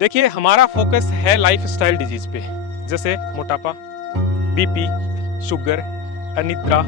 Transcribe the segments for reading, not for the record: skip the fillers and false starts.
देखिए, हमारा फोकस है लाइफ स्टाइल डिजीज पे, जैसे मोटापा, बीपी, शुगर, अनिद्रा,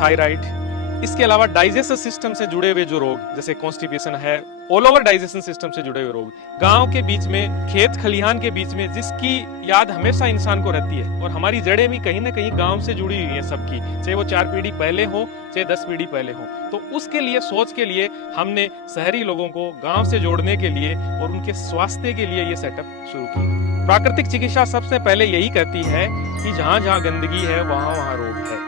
थायराइड। इसके अलावा डाइजेस्टिव सिस्टम से जुड़े हुए जो रोग जैसे कॉन्स्टिपेशन है, ऑल ओवर डाइजेशन सिस्टम से जुड़े हुए रोग, गांव के बीच में, खेत खलिहान के बीच में, जिसकी याद हमेशा इंसान को रहती है। और हमारी जड़ें भी कहीं ना कहीं गांव से जुड़ी हुई हैं सबकी, चाहे वो 4 पीढ़ी पहले हो चाहे 10 पीढ़ी पहले हो। तो उसके लिए, सोच के लिए हमने शहरी लोगों को गांव से जोड़ने के लिए और उनके स्वास्थ्य के लिए ये सेटअप शुरू किया। प्राकृतिक चिकित्सा सबसे पहले यही कहती है कि जहां जहां गंदगी है वहां वहां रोग है।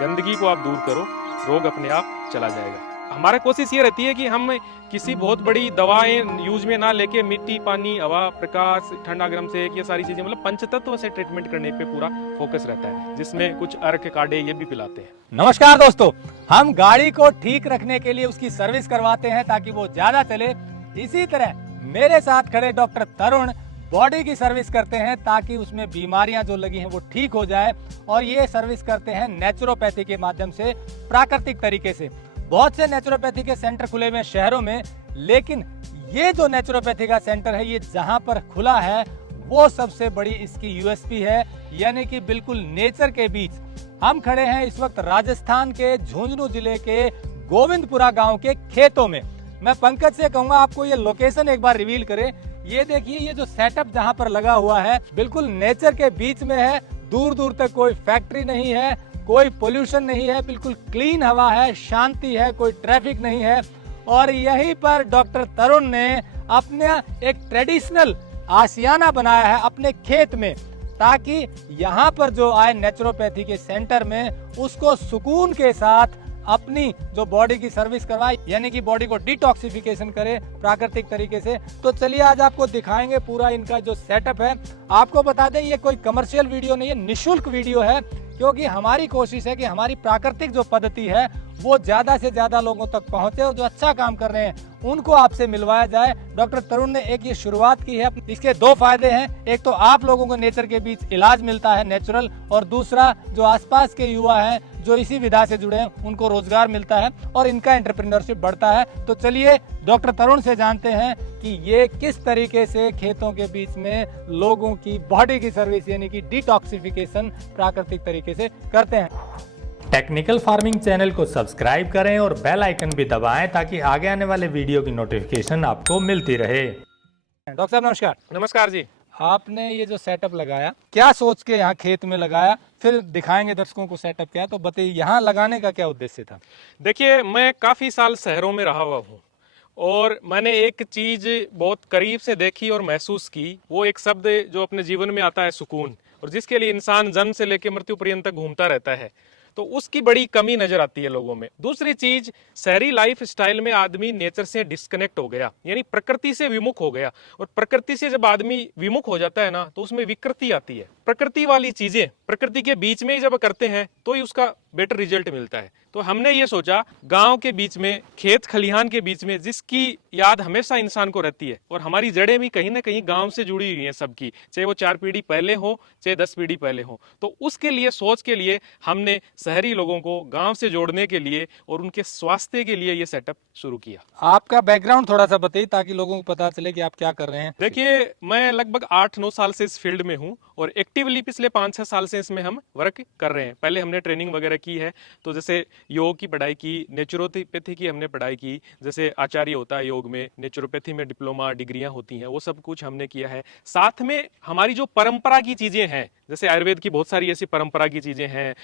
गंदगी को आप दूर करो, रोग अपने आप चला जाएगा। हमारा कोशिश ये रहती है कि हम किसी बहुत बड़ी दवाएं यूज में ना लेके मिट्टी, पानी, हवा, प्रकाश, ठंडा गर्म से ये सारी चीजें, मतलब पंचतत्व से ट्रीटमेंट करने पे पूरा फोकस रहता है, जिसमें कुछ अर्क काढ़े ये भी पिलाते हैं। नमस्कार दोस्तों, हम गाड़ी को ठीक रखने के लिए उसकी सर्विस करवाते हैं ताकि वो ज्यादा चले। इसी तरह मेरे साथ खड़े डॉक्टर तरुण बॉडी की सर्विस करते हैं ताकि उसमें बीमारियां जो लगी हैं वो ठीक हो जाए, और ये सर्विस करते हैं नेचुरोपैथी के माध्यम से, प्राकृतिक तरीके से। बहुत से नेचुरोपैथी के सेंटर खुले हुए हैं शहरों में, लेकिन ये जो नेचुरोपैथी का सेंटर है, ये जहां पर खुला है वो सबसे बड़ी इसकी यूएसपी है, यानी कि बिल्कुल नेचर के बीच। हम खड़े हैं इस वक्त राजस्थान के झुंझुनू जिले के गोविंदपुरा गांव के खेतों में। मैं पंकज से कहूंगा आपको ये लोकेशन एक बार रिवील करे। ये देखिए, ये जो सेटअप जहां पर लगा हुआ है बिल्कुल नेचर के बीच में है। दूर दूर तक कोई फैक्ट्री नहीं है, कोई पोल्यूशन नहीं है, बिल्कुल क्लीन हवा है, शांति है, कोई ट्रैफिक नहीं है। और यहीं पर डॉक्टर तरुण ने अपना एक ट्रेडिशनल आशियाना बनाया है अपने खेत में, ताकि यहाँ पर जो आए नेचुरोपैथी के सेंटर में उसको सुकून के साथ अपनी जो बॉडी की सर्विस करवाए, यानी कि बॉडी को डिटॉक्सिफिकेशन करे प्राकृतिक तरीके से। तो चलिए आज आपको दिखाएंगे पूरा इनका जो सेटअप है। आपको बता दें, ये कोई कमर्शियल वीडियो नहीं है, निशुल्क वीडियो है, क्योंकि हमारी कोशिश है कि हमारी प्राकृतिक जो पद्धति है वो ज्यादा से ज्यादा लोगों तक पहुंचे, और जो अच्छा काम कर रहे हैं उनको आपसे मिलवाया जाए। डॉक्टर तरुण ने एक ये शुरुआत की है, इसके 2 फायदे हैं। एक तो आप लोगों को नेचर के बीच इलाज मिलता है नेचुरल, और दूसरा जो आसपास के युवा हैं जो इसी विधा से जुड़े हैं उनको रोजगार मिलता है और इनका एंटरप्रेन्योरशिप बढ़ता है। तो चलिए डॉक्टर तरुण से जानते हैं कि ये किस तरीके से खेतों के बीच में लोगों की बॉडी की सर्विस, यानी कि डिटॉक्सिफिकेशन प्राकृतिक तरीके से करते हैं। टेक्निकल फार्मिंग चैनल को सब्सक्राइब करें और बेल आइकन भी दबाएं ताकि आगे आने वाले वीडियो की नोटिफिकेशन आपको मिलती रहे। डॉक्टर साहब नमस्कार। नमस्कार जी। आपने ये जो सेटअप लगाया, क्या सोच के यहाँ खेत में लगाया? फिर दिखाएंगे दर्शकों को सेटअप क्या है, तो बताइए यहाँ लगाने का क्या उद्देश्य था? देखिए, मैं काफी साल शहरों में रहा हुआ हूँ और मैंने एक चीज बहुत करीब से देखी और महसूस की। वो एक शब्द जो अपने जीवन में आता है, सुकून, और जिसके लिए इंसान जन्म से लेकर मृत्यु पर्यंत तक घूमता रहता है, तो उसकी बड़ी कमी नजर आती है लोगों में। दूसरी चीज, शहरी लाइफ स्टाइल में आदमी नेचर से डिस्कनेक्ट हो गया, यानी प्रकृति से विमुख हो गया। और प्रकृति से जब आदमी विमुख हो जाता है ना, तो उसमें विकृति आती है। प्रकृति वाली चीजें प्रकृति के बीच में ही जब करते हैं तो ही उसका बेटर रिजल्ट मिलता है। तो हमने ये सोचा, गांव के बीच में, खेत खलिहान के बीच में, जिसकी याद हमेशा इंसान को रहती है, और हमारी जड़ें भी कहीं ना कहीं गांव से जुड़ी हुई हैं सबकी, चाहे वो 4 पीढ़ी पहले हो चाहे 10 पीढ़ी पहले हो। तो उसके लिए, सोच के लिए हमने शहरी लोगों को गांव से जोड़ने के लिए और उनके स्वास्थ्य के लिए ये सेटअप शुरू किया। आपका बैकग्राउंड थोड़ा सा बताइए ताकि लोगों को पता चले कि आप क्या कर रहे हैं। देखिए, मैं लगभग 8-9 साल से इस फील्ड में हूँ और एक्टिवली पिछले 5-6 साल से इसमें हम वर्क कर रहे हैं। पहले हमने ट्रेनिंग वगैरह की है, तो जैसे योग की पढ़ाई की, नेचुरोपैथी की हमने पढ़ाई की, जैसे आचार्य होता है योग में, नेचुरोपैथी में डिप्लोमा डिग्रियां होती हैं, वो सब कुछ हमने किया है। साथ में हमारी जो परंपरा की चीजें हैं, जैसे आयुर्वेद की बहुत सारी ऐसी परंपरा की चीजें हैं,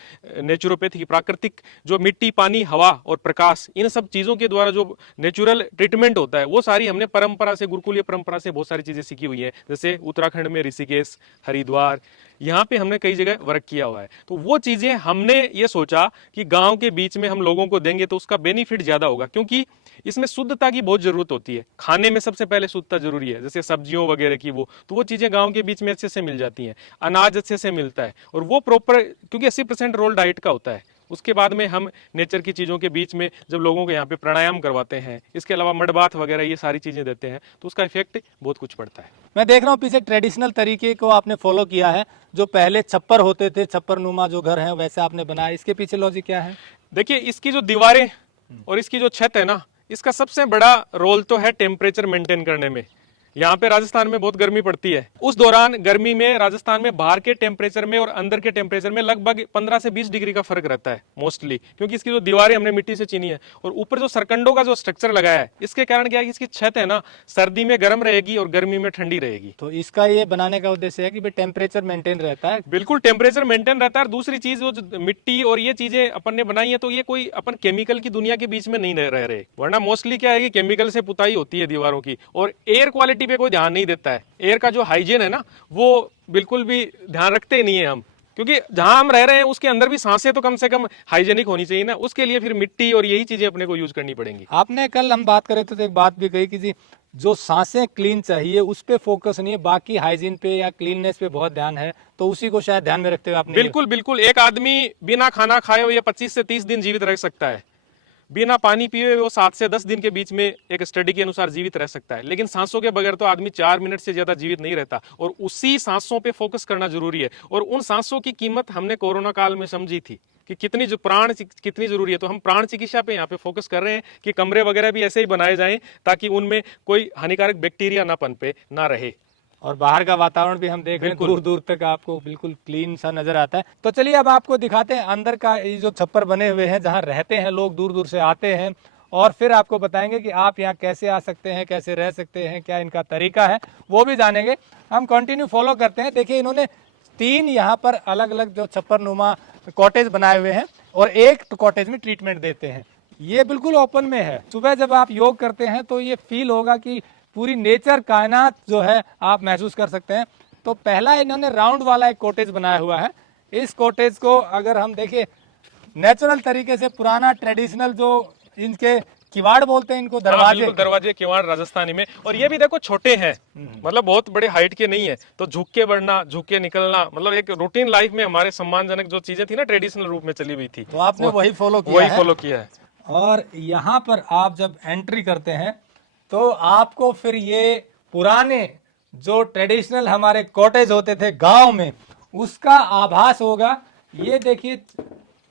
नेचुरोपैथी की प्राकृतिक जो मिट्टी, पानी, हवा और प्रकाश, इन सब चीजों के द्वारा जो नेचुरल ट्रीटमेंट होता है, वो सारी हमने परंपरा से, गुरुकुलीय परंपरा से बहुत सारी चीजें सीखी हुई है। जैसे उत्तराखंड में ऋषिकेश, हरिद्वार, यहाँ पे हमने कई जगह वर्क किया हुआ है। तो वो चीजें हमने ये सोचा कि गांव के बीच में हम लोगों को देंगे तो उसका बेनिफिट ज्यादा होगा, क्योंकि इसमें शुद्धता की बहुत जरूरत होती है। खाने में सबसे पहले शुद्धता जरूरी है, जैसे सब्जियों वगैरह की, वो चीजें गांव के बीच में अच्छे से मिल जाती हैं, अनाज अच्छे से मिलता है, और वो प्रॉपर, क्योंकि 80% रोल डाइट का होता है। उसके बाद में हम नेचर की चीज़ों के बीच में जब लोगों को यहाँ पे प्राणायाम करवाते हैं, इसके अलावा मड बाथ वगैरह ये सारी चीज़ें देते हैं, तो उसका इफेक्ट बहुत कुछ पड़ता है। मैं देख रहा हूँ पीछे ट्रेडिशनल तरीके को आपने फॉलो किया है। जो पहले छप्पर होते थे, छप्पर नुमा जो घर है, वैसे आपने बनाया। इसके पीछे लॉजिक क्या है? देखिए, इसकी जो दीवारें और इसकी जो छत है ना, इसका सबसे बड़ा रोल तो है टेम्परेचर मेंटेन करने में। यहाँ पे राजस्थान में बहुत गर्मी पड़ती है। उस दौरान गर्मी में राजस्थान में बाहर के टेम्परेचर में और अंदर के टेम्परेचर में लगभग 15 से 20 डिग्री का फर्क रहता है मोस्टली, क्योंकि इसकी जो दीवारें हमने मिट्टी से चीनी है और ऊपर जो सरकंडों का जो स्ट्रक्चर लगाया है, इसके कारण क्या है कि इसकी छत है ना, सर्दी में गर्म रहेगी और गर्मी में ठंडी रहेगी। तो इसका ये बनाने का उद्देश्य है कि भाई टेम्परेचर मेंटेन रहता है। बिल्कुल टेम्परेचर मेंटेन रहता है। और दूसरी चीज वो जो मिट्टी और ये चीजें अपन ने बनाई है, तो ये कोई अपन केमिकल की दुनिया के बीच में नहीं रह रहे, वरना मोस्टली क्या है कि केमिकल से पुताई होती है दीवारों की, और एयर क्वालिटी पे कोई ध्यान नहीं देता है। एयर का जो हाइजीन है ना, वो बिल्कुल भी ध्यान रखते ही नहीं है हम, क्योंकि जहां हम रह रहे हैं उसके अंदर भी सांसें तो कम से कम हाइजेनिक होनी चाहिए ना, उसके लिए फिर मिट्टी और यही चीजें अपने को यूज करनी पड़ेंगी। आपने कल हम बात करे तो एक बात भी कही कि जी जो सांसें क्लीन चाहिए उस पे फोकस नहीं है, बाकी हाइजीन पे या क्लीननेस पे बहुत ध्यान है, तो उसी को शायद ध्यान में रखते हुए आपने बिल्कुल बिल्कुल। एक आदमी बिना खाना खाए हुए 25 से 30 दिन जीवित रह सकता है, बिना पानी पिए वो 7 से 10 दिन के बीच में एक स्टडी के अनुसार जीवित रह सकता है, लेकिन सांसों के बगैर तो आदमी 4 मिनट से ज्यादा जीवित नहीं रहता। और उसी सांसों पे फोकस करना जरूरी है, और उन सांसों की कीमत हमने कोरोना काल में समझी थी कि कितनी जो प्राण कितनी जरूरी है। तो हम प्राण चिकित्सा पे यहाँ पे फोकस कर रहे हैं कि कमरे वगैरह भी ऐसे ही बनाए जाएं ताकि उनमें कोई हानिकारक बैक्टीरिया ना पनपे, ना रहे। और बाहर का वातावरण भी हम देख रहे हैं, दूर दूर तक आपको बिल्कुल क्लीन सा नजर आता है। तो चलिए अब आपको दिखाते हैं अंदर का ये जो छप्पर बने हुए हैं जहाँ रहते हैं लोग, दूर दूर से आते हैं, और फिर आपको बताएंगे कि आप यहाँ कैसे आ सकते हैं, कैसे रह सकते हैं, क्या इनका तरीका है, वो भी जानेंगे। हम कंटिन्यू फॉलो करते हैं। देखिए इन्होंने 3 यहाँ पर अलग अलग जो छप्पर नुमा कॉटेज बनाए हुए हैं, और एक कॉटेज में ट्रीटमेंट देते हैं। ये बिल्कुल ओपन में है। सुबह जब आप योग करते हैं तो ये फील होगा कि पूरी नेचर कायनात जो है आप महसूस कर सकते हैं। तो पहला इन्होंने राउंड वाला एक कॉटेज बनाया हुआ है। इस कॉटेज को अगर हम देखें नेचुरल तरीके से, पुराना ट्रेडिशनल जो इनके किवाड़ बोलते हैं इनको, दरवाजे, दरवाजे किवाड़ राजस्थानी में। और ये भी देखो छोटे हैं, मतलब बहुत बड़े हाइट के नहीं है, तो झुक के बढ़ना, झुक के निकलना, मतलब एक रूटीन लाइफ में हमारे सम्मानजनक जो चीजें थी ना, ट्रेडिशनल रूप में चली हुई थी, तो आपने वही फॉलो किया है। और यहाँ पर आप जब एंट्री करते हैं तो आपको फिर ये पुराने जो ट्रेडिशनल हमारे कॉटेज होते थे गांव में, उसका आभास होगा। ये देखिए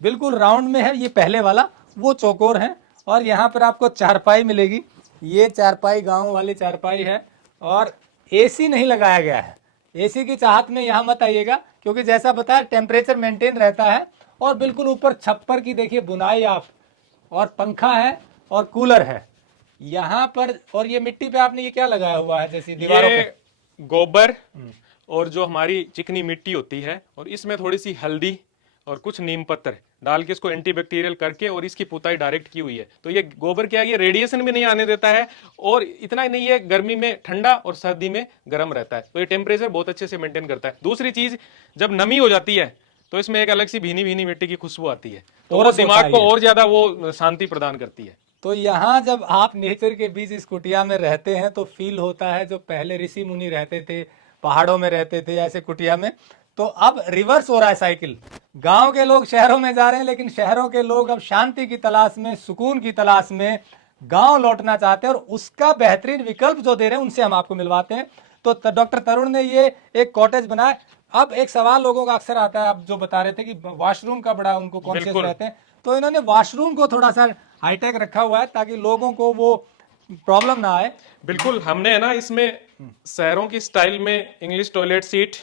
बिल्कुल राउंड में है, ये पहले वाला, वो चौकोर है, और यहाँ पर आपको चारपाई मिलेगी। ये चारपाई गांव वाली चारपाई है, और एसी नहीं लगाया गया है। एसी की चाहत में यहाँ मत आइएगा, क्योंकि जैसा बताया टेम्परेचर मेंटेन रहता है। और बिल्कुल ऊपर छप्पर की देखिए बुनाई आप, और पंखा है और कूलर है यहाँ पर। और ये मिट्टी पे आपने ये क्या लगाया हुआ है, जैसे दीवारों पे? गोबर और जो हमारी चिकनी मिट्टी होती है, और इसमें थोड़ी सी हल्दी और कुछ नीम पत्थर डाल के इसको एंटीबैक्टीरियल करके और इसकी पुताई डायरेक्ट की हुई है। तो ये गोबर क्या है, ये रेडिएशन भी नहीं आने देता है, और इतना ही नहीं है, गर्मी में ठंडा और सर्दी में गर्म रहता है। तो ये टेम्परेचर बहुत अच्छे से मेंटेन करता है। दूसरी चीज, जब नमी हो जाती है तो इसमें एक अलग सी भीनी भीनी मिट्टी की खुशबू आती है, तो वो दिमाग को और ज्यादा वो शांति प्रदान करती है। तो यहाँ जब आप नेचर के बीच इस कुटिया में रहते हैं तो फील होता है जो पहले ऋषि मुनि रहते थे, पहाड़ों में रहते थे ऐसे कुटिया में। तो अब रिवर्स हो रहा है साइकिल, गांव के लोग शहरों में जा रहे हैं, लेकिन शहरों के लोग अब शांति की तलाश में, सुकून की तलाश में गांव लौटना चाहते हैं, और उसका बेहतरीन विकल्प जो दे रहे हैं उनसे हम आपको मिलवाते हैं। तो डॉक्टर तरुण ने ये एक कॉटेज बनाया। अब एक सवाल लोगों का अक्सर आता है, आप जो बता रहे थे कि वॉशरूम का बड़ा उनको कॉन्शियस रहते हैं, तो इन्होंने वॉशरूम को थोड़ा सा हाईटेक रखा हुआ है ताकि लोगों को वो प्रॉब्लम ना आए। बिल्कुल, हमने है ना इसमें शहरों की स्टाइल में English toilet seat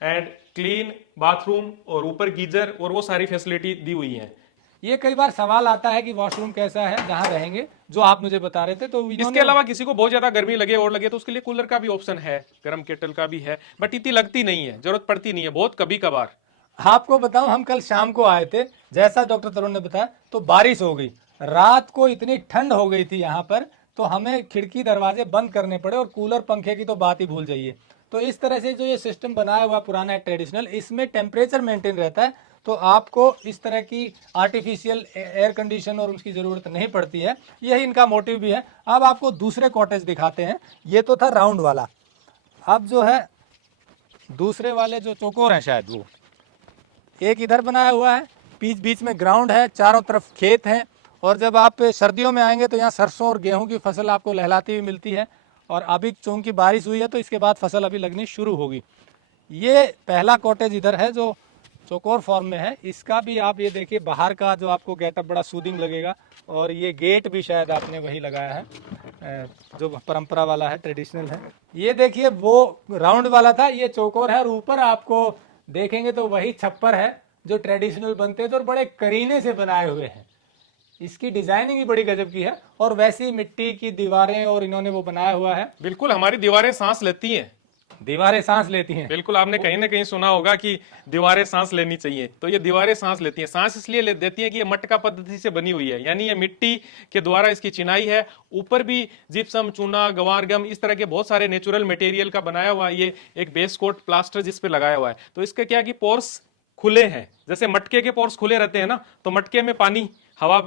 and clean bathroom और ऊपर गीजर और वो सारी फैसिलिटी दी हुई है। ये कई बार सवाल आता है कि वॉशरूम कैसा है जहाँ रहेंगे, जो आप मुझे बता रहे थे। तो इसके अलावा किसी को बहुत ज्यादा गर्मी लगे और लगे तो उसके लिए कूलर का भी ऑप्शन है, गर्म केटल का भी है, बट इतनी लगती नहीं है, जरूरत पड़ती नहीं है, बहुत कभी कभार। आपको बताऊं, हम कल शाम को आए थे, जैसा डॉक्टर तरुण ने बताया, तो बारिश हो गई, रात को इतनी ठंड हो गई थी यहाँ पर, तो हमें खिड़की दरवाजे बंद करने पड़े, और कूलर पंखे की तो बात ही भूल जाइए। तो इस तरह से जो ये सिस्टम बनाया हुआ पुराना ट्रेडिशनल, इसमें टेम्परेचर मेंटेन रहता है, तो आपको इस तरह की आर्टिफिशियल एयर कंडीशन और उसकी ज़रूरत नहीं पड़ती है। यही इनका मोटिव भी है। अब आपको दूसरे कॉटेज दिखाते हैं। ये तो था राउंड वाला, अब जो है दूसरे वाले जो चौकोर हैं, शायद वो एक इधर बनाया हुआ है, बीच बीच में ग्राउंड है, चारों तरफ खेत हैं, और जब आप सर्दियों में आएंगे तो यहाँ सरसों और गेहूं की फसल आपको लहलाती हुई मिलती है। और अभी चूंकि बारिश हुई है तो इसके बाद फसल अभी लगनी शुरू होगी। ये पहला कॉटेज इधर है जो चौकोर फॉर्म में है। इसका भी आप ये देखिए, बाहर का जो आपको गेटअप बड़ा सूदिंग लगेगा, और ये गेट भी शायद आपने वही लगाया है। जो परंपरा वाला है, ट्रेडिशनल है। ये देखिए वो राउंड वाला था, ये चौकोर है, और ऊपर आपको देखेंगे तो वही छप्पर है जो ट्रेडिशनल बनते थे और बड़े करीने से बनाए हुए हैं। इसकी डिजाइनिंग ही बड़ी गजब की है, और वैसी मिट्टी की दीवारें और इन्होंने वो बनाया हुआ है। बिल्कुल हमारी दीवारें सांस लेती हैं। दीवारें सांस लेती हैं। बिल्कुल, आपने कहीं ना कहीं सुना होगा कि दीवारें सांस लेनी चाहिए, तो ये दीवारें सांस लेती हैं। सांस इसलिए देती हैं कि ये मटका पद्धति से बनी हुई है, यानी ये मिट्टी के द्वारा इसकी चिनाई है। ऊपर भी जिप्सम, चूना, गवारगम, इस तरह के बहुत सारे नेचुरल मटेरियल का बनाया हुआ ये एक बेस कोट प्लास्टर जिस पे लगाया हुआ है। तो इसका क्या कि पोर्स खुले हैं, जैसे मटके के पोर्स खुले रहते हैं ना, तो मटके में पानी, हवा,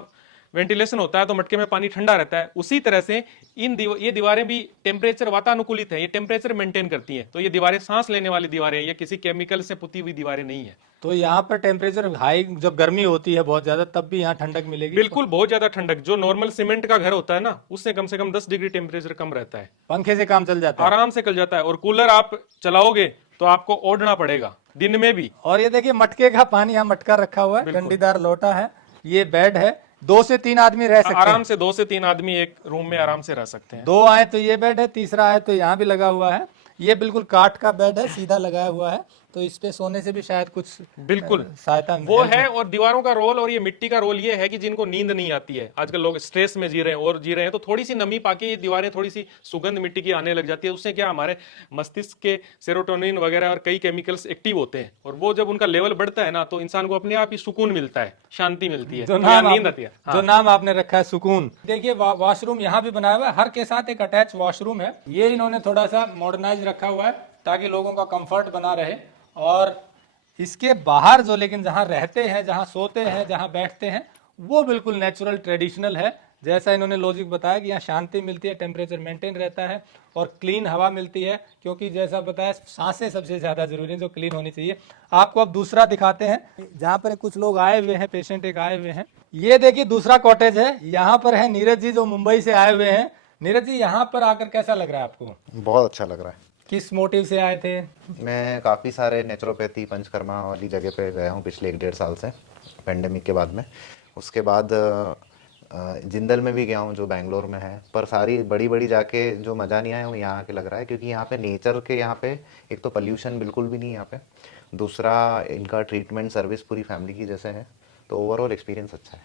वेंटिलेशन होता है तो मटके में पानी ठंडा रहता है। उसी तरह से ये दीवारें भी टेम्परेचर वातानुकूलित है, ये टेम्परेचर मेंटेन करती हैं। तो ये दीवारें सांस लेने वाली दीवारें हैं, ये किसी केमिकल से पुती हुई दीवारें नहीं है। तो यहाँ पर टेम्परेचर हाई, जब गर्मी होती है बहुत ज्यादा, तब भी यहाँ ठंडक मिलेगी। बिल्कुल, बहुत ज्यादा ठंडक। जो नॉर्मल सीमेंट का घर होता है ना, उससे कम से कम 10 डिग्री टेम्परेचर कम रहता है। पंखे से काम चल जाता है, आराम से चल जाता है। और कूलर आप चलाओगे तो आपको ओढ़ना पड़ेगा दिन में भी। और ये देखिए मटके का पानी, यहाँ मटका रखा हुआ है, डंडीदार लोटा है, ये बेड है, 2 से 3 आदमी रह सकते हैं। आराम से 2 से 3 आदमी एक रूम में आराम से रह सकते हैं। 2 आए तो ये बेड है, तीसरा आए तो यहाँ भी लगा हुआ है। ये बिल्कुल काठ का बेड है, सीधा लगाया हुआ है, तो इस पे सोने से भी शायद कुछ बिल्कुल सहायता वो है। और दीवारों का रोल और ये मिट्टी का रोल ये है कि जिनको नींद नहीं आती है, आजकल लोग स्ट्रेस में जी रहे हैं और जी रहे हैं, तो थोड़ी सी नमी पाके ये दीवारें थोड़ी सी सुगंध मिट्टी की आने लग जाती है। उससे क्या हमारे मस्तिष्क के सेरोटोनिन वगैरह और कई केमिकल्स एक्टिव होते हैं, और वो जब उनका लेवल बढ़ता है ना, तो इंसान को अपने आप ही सुकून मिलता है, शांति मिलती है, नींद आती है। जो नाम आपने रखा है सुकून। देखिए वॉशरूम यहाँ भी बनाया हुआ है, हर के साथ एक अटैच वॉशरूम है। ये इन्होंने थोड़ा सा मॉडर्नाइज रखा हुआ है ताकि लोगों का कंफर्ट बना रहे। और इसके बाहर जो, लेकिन जहाँ रहते हैं, जहाँ सोते हैं, जहाँ बैठते हैं, वो बिल्कुल नेचुरल ट्रेडिशनल है। जैसा इन्होंने लॉजिक बताया कि यहाँ शांति मिलती है, टेम्परेचर मेंटेन रहता है और क्लीन हवा मिलती है, क्योंकि जैसा बताया सांसें सबसे ज़्यादा जरूरी है जो क्लीन होनी चाहिए। आपको अब दूसरा दिखाते हैं, जहाँ पर कुछ लोग आए हुए हैं, पेशेंट एक आए हुए हैं। ये देखिए दूसरा कॉटेज है, यहाँ पर है नीरज जी जो मुंबई से आए हुए हैं। नीरज जी, यहाँ पर आकर कैसा लग रहा है आपको? बहुत अच्छा लग रहा है। किस मोटिव से आए थे? मैं काफ़ी सारे नेचुरोपैथी, पंचकर्मा वाली जगह पे गया हूँ पिछले 1-1.5 साल से, पेंडेमिक के बाद में। उसके बाद जिंदल में भी गया हूँ जो बैंगलोर में है, पर सारी बड़ी बड़ी जाके जो मज़ा नहीं आया वो यहाँ के लग रहा है, क्योंकि यहाँ पे नेचर के, यहाँ पे एक तो पोल्यूशन बिल्कुल भी नहीं है यहाँ पे, दूसरा इनका ट्रीटमेंट सर्विस पूरी फैमिली की जैसे है, तो ओवरऑल एक्सपीरियंस अच्छा है।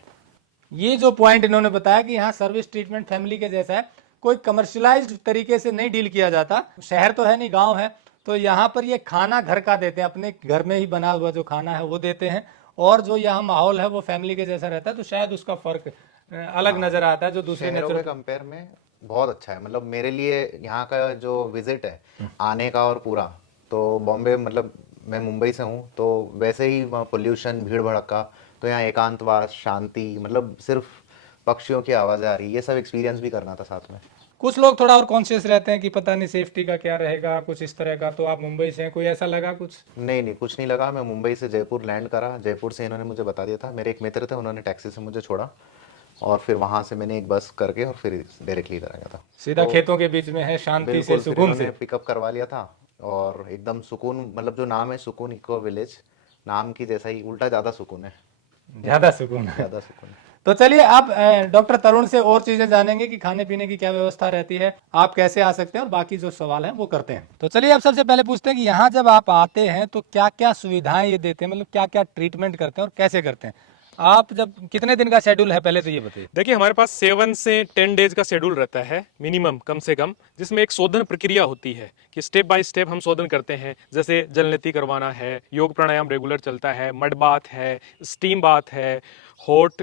ये जो पॉइंट इन्होंने बताया कि यहाँ सर्विस ट्रीटमेंट फैमिली के जैसा है, कोई कमर्शलाइज्ड तरीके से नहीं डील किया जाता। शहर तो है नहीं, गांव है, तो यहाँ पर ये खाना घर का देते हैं, अपने घर में ही बना हुआ जो खाना है वो देते हैं, और जो यहाँ माहौल है वो फैमिली के जैसा रहता है, तो शायद उसका फर्क अलग नजर आता है जो दूसरे शहरों के कंपेयर में बहुत अच्छा है। मतलब मेरे लिए यहाँ का जो विजिट है आने का और पूरा, तो बॉम्बे, मतलब मैं मुंबई से हूँ, तो वैसे ही पोल्यूशन, भीड़ भड़का, तो यहाँ एकांतवास, शांति, मतलब सिर्फ पक्षियों की आवाज़ें आ रही, ये सब एक्सपीरियंस भी करना था साथ में। कुछ लोग थोड़ा और कॉन्शियस रहते हैं कि पता नहीं सेफ्टी का क्या रहेगा, कुछ इस तरह का। तो आप मुंबई से हैं, कोई ऐसा लगा कुछ? नहीं, कुछ नहीं लगा। मैं मुंबई से जयपुर लैंड करा, जयपुर से इन्होंने मुझे बता दिया था, मेरे एक मित्र थे, उन्होंने टैक्सी से मुझे छोड़ा, और फिर वहाँ से मैंने एक बस करके और फिर डायरेक्टली इधर आ गया था। सीधा खेतों के बीच में है, शांति से, सुकून से पिकअप करवा लिया था, और एकदम सुकून। मतलब जो नाम है सुकून इको विलेज, नाम की जैसा ही उल्टा ज़्यादा सुकून है, ज्यादा सुकून है। ज़्यादा सुकून है। तो चलिए अब डॉक्टर तरुण से और चीजें जानेंगे कि खाने पीने की क्या व्यवस्था रहती है, आप कैसे आ सकते हैं, और बाकी जो सवाल हैं वो करते हैं। तो चलिए अब सबसे पहले पूछते हैं कि यहाँ जब आप आते हैं तो क्या क्या सुविधाएं ये देते हैं, मतलब क्या क्या ट्रीटमेंट करते हैं और कैसे करते हैं। आप जब, कितने दिन का शेड्यूल है पहले तो ये बताइए। देखिए, हमारे पास 7 से 10 डेज का शेड्यूल रहता है मिनिमम, कम से कम, जिसमें एक शोधन प्रक्रिया होती है कि स्टेप बाय स्टेप हम शोधन करते हैं। जैसे जलनेती करवाना है, योग प्राणायाम रेगुलर चलता है, मड बाथ है, स्टीम बाथ है, हॉट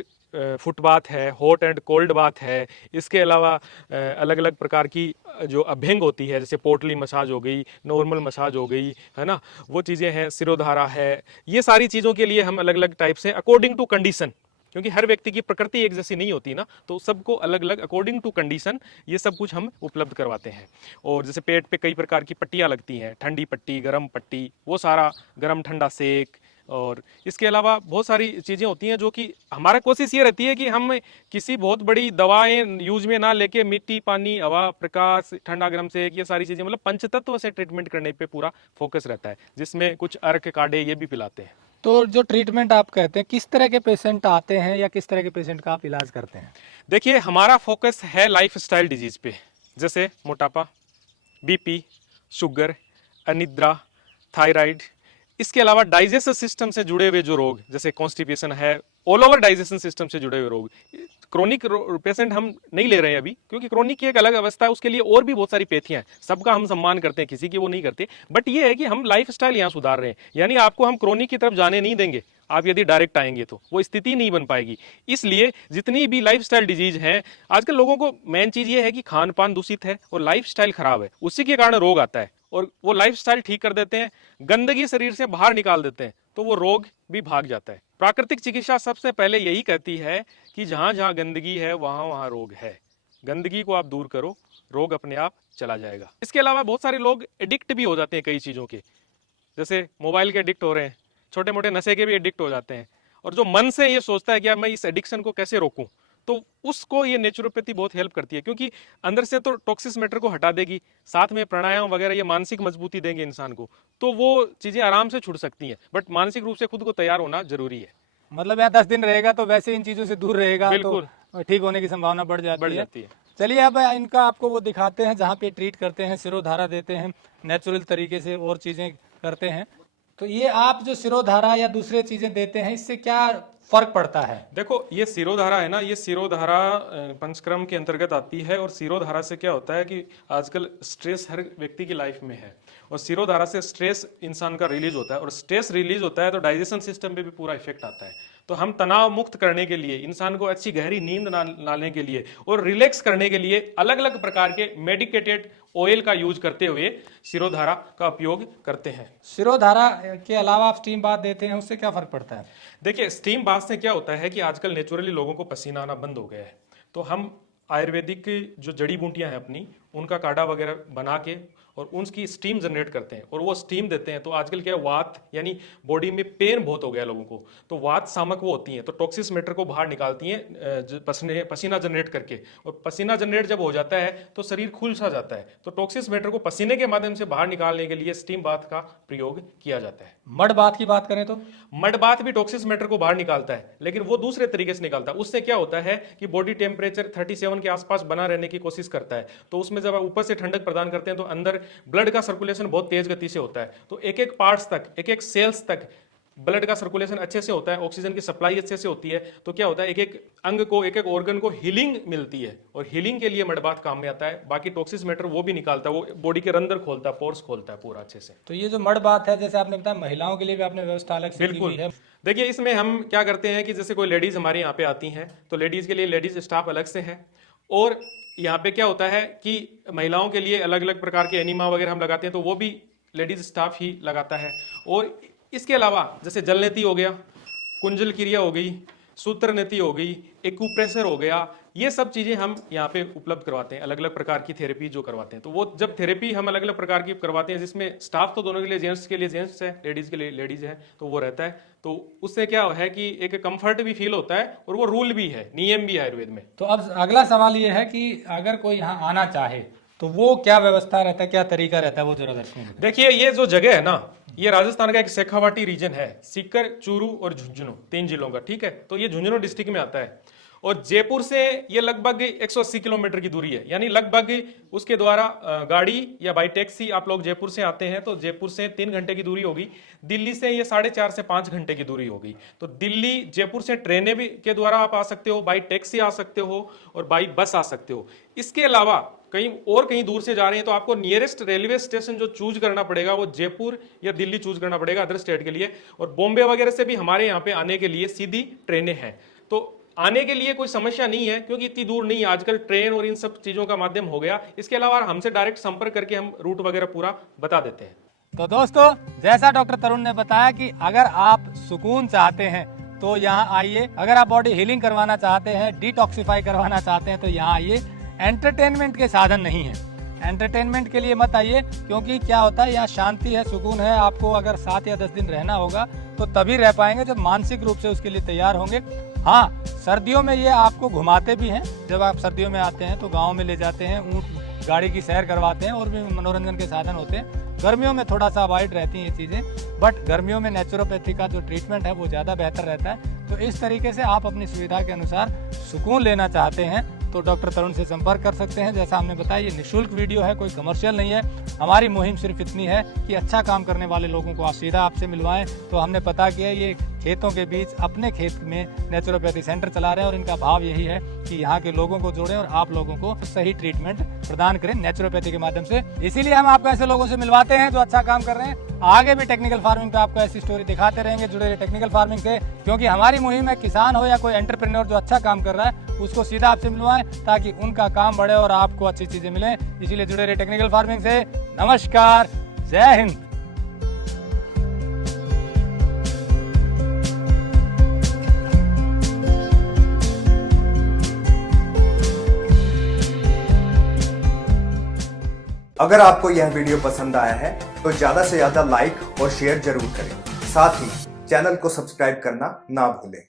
फुट बाथ है, हॉट एंड कोल्ड बाथ है। इसके अलावा अलग अलग प्रकार की जो अभ्यंग होती है, जैसे पोटली मसाज हो गई, नॉर्मल मसाज हो गई, है ना, वो चीज़ें हैं, सिरोधारा है। ये सारी चीज़ों के लिए हम अलग अलग टाइप से, अकॉर्डिंग टू कंडीशन, क्योंकि हर व्यक्ति की प्रकृति एक जैसी नहीं होती ना, तो सबको अलग अलग अकॉर्डिंग टू कंडीशन ये सब कुछ हम उपलब्ध करवाते हैं। और जैसे पेट पे कई प्रकार की पट्टियाँ लगती हैं, ठंडी पट्टी, गर्म पट्टी, वो सारा गर्म ठंडा सेक, और इसके अलावा बहुत सारी चीज़ें होती हैं जो कि हमारा कोशिश ये रहती है कि हम किसी बहुत बड़ी दवाएं यूज में ना लेके मिट्टी, पानी, हवा, प्रकाश, ठंडा गर्म सेक, ये सारी चीज़ें, मतलब पंचतत्व से ट्रीटमेंट करने पे पूरा फोकस रहता है, जिसमें कुछ अर्क काढ़े ये भी पिलाते हैं। तो जो ट्रीटमेंट आप कहते हैं, किस तरह के पेशेंट आते हैं या किस तरह के पेशेंट का आप इलाज करते हैं? देखिए, हमारा फोकस है लाइफस्टाइल डिजीज पे, जैसे मोटापा, बीपी, शुगर, अनिद्रा, थायराइड, इसके अलावा डाइजेस्टिव सिस्टम से जुड़े हुए जो रोग जैसे कॉन्स्टिपेशन है, ऑल ओवर डाइजेशन सिस्टम से जुड़े हुए रोग। क्रोनिक पेशेंट हम नहीं ले रहे हैं अभी, क्योंकि क्रोनिक की एक अलग अवस्था है, उसके लिए और भी बहुत सारी पैथियां हैं, सबका हम सम्मान करते हैं, किसी की वो नहीं करते। बट ये है कि हम लाइफस्टाइल यहाँ सुधार रहे हैं, यानी आपको हम क्रोनिक की तरफ जाने नहीं देंगे। आप यदि डायरेक्ट आएंगे तो वो स्थिति नहीं बन पाएगी। इसलिए जितनी भी लाइफस्टाइल डिजीज हैं, आजकल लोगों को मेन चीज ये है कि खान पान दूषित है और लाइफस्टाइल खराब है, उसी के कारण रोग आता है। और वो लाइफस्टाइल ठीक कर देते हैं, गंदगी शरीर से बाहर निकाल देते हैं, तो वो रोग भी भाग जाता है। प्राकृतिक चिकित्सा सबसे पहले यही कहती है कि जहां जहां गंदगी है वहां वहां रोग है। गंदगी को आप दूर करो, रोग अपने आप चला जाएगा। इसके अलावा बहुत सारे लोग एडिक्ट भी हो जाते हैं कई चीज़ों के, जैसे मोबाइल के एडिक्ट हो रहे हैं, छोटे मोटे नशे के भी एडिक्ट हो जाते हैं। और जो मन से ये सोचता है कि अब मैं इस एडिक्शन को कैसे रोकूं, तो उसको ये नेचुरोपैथी बहुत हेल्प करती है, क्योंकि अंदर से तो टॉक्सिस मैटर को हटा देगी, साथ में प्राणायाम वगैरह ये मानसिक मजबूती देंगे इंसान को, तो वो चीज़ें आराम से छूट सकती हैं। बट मानसिक रूप से खुद को तैयार होना जरूरी है। मतलब यहाँ 10 दिन रहेगा तो वैसे इन चीज़ों से दूर रहेगा बिल्कुल। तो ठीक होने की संभावना बढ़ जाती जाती है। है। चलिए अब इनका आपको वो दिखाते हैं जहाँ पे ट्रीट करते हैं, सिरोधारा देते हैं नेचुरल तरीके से और चीज़ें करते हैं। तो ये आप जो सिरोधारा या दूसरे चीज़ें देते हैं, इससे क्या फर्क पड़ता है? देखो, ये सिरोधारा है ना, ये सिरोधारा पंचक्रम के अंतर्गत आती है। और सिरोधारा से क्या होता है कि आजकल स्ट्रेस हर व्यक्ति की लाइफ में है, और सिरोधारा से स्ट्रेस इंसान का रिलीज होता है, और स्ट्रेस रिलीज होता है तो डाइजेशन सिस्टम पे भी पूरा इफेक्ट आता है। तो हम तनाव मुक्त करने के लिए, इंसान को अच्छी गहरी नींद लाने के लिए और रिलैक्स करने के लिए अलग अलग प्रकार के मेडिकेटेड ऑयल का यूज करते हुए सिरोधारा का उपयोग करते हैं। सिरोधारा के अलावा आप स्टीम बाथ देते हैं, उससे क्या फर्क पड़ता है? देखिए, स्टीम बाथ से क्या होता है कि आजकल नेचुरली लोगों को पसीना आना बंद हो गया है, तो हम आयुर्वेदिक जो जड़ी बूटियां हैं अपनी, उनका काढ़ा वगैरह बना के और उनकी स्टीम जनरेट करते हैं और वो स्टीम देते हैं। तो आजकल क्या है, वात यानी बॉडी में पेन बहुत हो गया लोगों को, तो वात शामक वो होती हैं, तो टॉक्सिस मैटर को बाहर निकालती हैं पसीना जनरेट करके। और पसीना जनरेट जब हो जाता है तो शरीर खुल सा जाता है, तो टॉक्सिस मैटर को पसीने के माध्यम से बाहर निकालने के लिए स्टीम बाथ का प्रयोग किया जाता है। मड बाथ की बात करें तो मड बाथ भी टॉक्सिस मैटर को बाहर निकालता है, लेकिन वो दूसरे तरीके से निकालता है। उससे क्या होता है कि बॉडी टेम्परेचर 37 के आसपास बना रहने की कोशिश करता है, तो उसमें जब आप ऊपर से ठंडक प्रदान करते हैं तो अंदर ब्लड का सर्कुलेशन बहुत तेज गति से होता है, तो एक एक पार्ट्स तक, एक एक सेल्स तक ब्लड का सर्कुलेशन अच्छे से होता है, ऑक्सीजन की सप्लाई अच्छे से होती है। तो क्या होता है, एक एक अंग को, एक एक ऑर्गन को हीलिंग मिलती है, और हीलिंग के लिए मड बाथ काम में आता है। बाकी टॉक्सिस मैटर वो भी निकालता है, वो बॉडी के अंदर खोलता है, पोर्स खोलता है पूरा अच्छे से। तो ये जो मड बाथ है, जैसे आपने बताया महिलाओं के लिए भी आपने व्यवस्था अलग से की हुई है। देखिए, इसमें हम क्या करते हैं कि जैसे कोई लेडीज हमारे यहाँ पे आती हैं, तो लेडीज के लिए लेडीज स्टाफ अलग से है, और यहाँ पे क्या होता है कि महिलाओं के लिए अलग अलग प्रकार के एनिमा वगैरह हम लगाते हैं, तो वो भी लेडीज स्टाफ ही लगाता है। और इसके अलावा जैसे जल नीति हो गया, कुंजल क्रिया हो गई, सूत्र नीति हो गई, एक्यूप्रेशर हो गया, ये सब चीज़ें हम यहाँ पे उपलब्ध करवाते हैं, अलग अलग प्रकार की थेरेपी जो करवाते हैं। तो वो जब थेरेपी हम अलग अलग प्रकार की करवाते हैं, जिसमें स्टाफ तो दोनों के लिए, जेंट्स के लिए जेंट्स है, लेडीज़ के लिए लेडीज़ है, तो वो रहता है। तो उससे क्या है कि एक कंफर्ट भी फील होता है, और वो रूल भी है, नियम भी है आयुर्वेद में। तो अब अगला सवाल ये है कि अगर कोई यहाँ आना चाहे तो वो क्या व्यवस्था रहता है, क्या तरीका रहता है, वो जरा दर्शकों को। देखिए, ये जो जगह है ना, ये राजस्थान का एक शेखावाटी रीजन है, सीकर, चूरू और झुंझुनू, 3 जिलों का, ठीक है। तो ये झुंझुनू डिस्ट्रिक्ट में आता है, और जयपुर से ये लगभग 180 किलोमीटर की दूरी है, यानी लगभग उसके द्वारा गाड़ी या बाई टैक्सी आप लोग जयपुर से आते हैं तो जयपुर से 3 घंटे की दूरी होगी। दिल्ली से ये 4.5 से 5 घंटे की दूरी होगी। तो दिल्ली जयपुर से ट्रेनें भी के द्वारा आप आ सकते हो, बाई टैक्सी आ सकते हो, और बाई बस आ सकते हो। इसके अलावा कहीं दूर से जा रहे हैं तो आपको नियरेस्ट रेलवे स्टेशन जो चूज करना पड़ेगा वो जयपुर या दिल्ली चूज करना पड़ेगा अदर स्टेट के लिए। और बॉम्बे वगैरह से भी हमारे यहाँ पे आने के लिए सीधी ट्रेनें हैं, तो आने के लिए कोई समस्या नहीं है, क्योंकि इतनी दूर नहीं है, आजकल ट्रेन और इन सब चीजों का माध्यम हो गया। इसके अलावा हमसे डायरेक्ट संपर्क करके हम रूट वगैरह पूरा बता देते हैं। तो दोस्तों, जैसा डॉक्टर तरुण ने बताया कि अगर आप सुकून चाहते हैं तो यहाँ आइए, अगर आप बॉडी हीलिंग करवाना चाहते हैं, डिटॉक्सिफाई करवाना चाहते हैं तो यहाँ आइए। एंटरटेनमेंट के साधन नहीं है, एंटरटेनमेंट के लिए मत आइए, क्योंकि क्या होता है, यहाँ शांति है, सुकून है। आपको अगर 7 या 10 दिन रहना होगा तो तभी रह पाएंगे जब मानसिक रूप से उसके लिए तैयार होंगे। हाँ, सर्दियों में ये आपको घुमाते भी हैं, जब आप सर्दियों में आते हैं तो गाँव में ले जाते हैं, ऊँट गाड़ी की सैर करवाते हैं और भी मनोरंजन के साधन होते हैं। गर्मियों में थोड़ा सा अवॉइड रहती हैं ये चीज़ें, बट गर्मियों में नेचुरोपैथी का जो ट्रीटमेंट है वो ज़्यादा बेहतर रहता है। तो इस तरीके से आप अपनी सुविधा के अनुसार सुकून लेना चाहते हैं तो डॉक्टर तरुण से संपर्क कर सकते हैं। जैसा हमने बताया, ये निःशुल्क वीडियो है, कोई कमर्शियल नहीं है। हमारी मुहिम सिर्फ इतनी है कि अच्छा काम करने वाले लोगों को आप सीधा आपसे मिलवाएं। तो हमने पता किया ये खेतों के बीच अपने खेत में नेचुरोपैथी सेंटर चला रहे हैं और इनका भाव यही है कि यहाँ के लोगों को जोड़ें और आप लोगों को सही ट्रीटमेंट प्रदान करें नेचुरोपैथी के माध्यम से। इसीलिए हम आपको ऐसे लोगों से मिलवाते हैं जो अच्छा काम कर रहे हैं। आगे भी टेक्निकल फार्मिंग पे आपको ऐसी स्टोरी दिखाते रहेंगे। जुड़े रहिए टेक्निकल फार्मिंग से, क्योंकि हमारी मुहिम है किसान हो या कोई एंटरप्रेन्योर जो अच्छा काम कर रहा है उसको सीधा आपसे मिलवाएं ताकि उनका काम बढ़े और आपको अच्छी चीजें मिलें। इसीलिए जुड़े रहिए टेक्निकल फार्मिंग से। नमस्कार, जय हिंद। अगर आपको यह वीडियो पसंद आया है तो ज्यादा से ज्यादा लाइक और शेयर जरूर करें। साथ ही चैनल को सब्सक्राइब करना ना भूलें।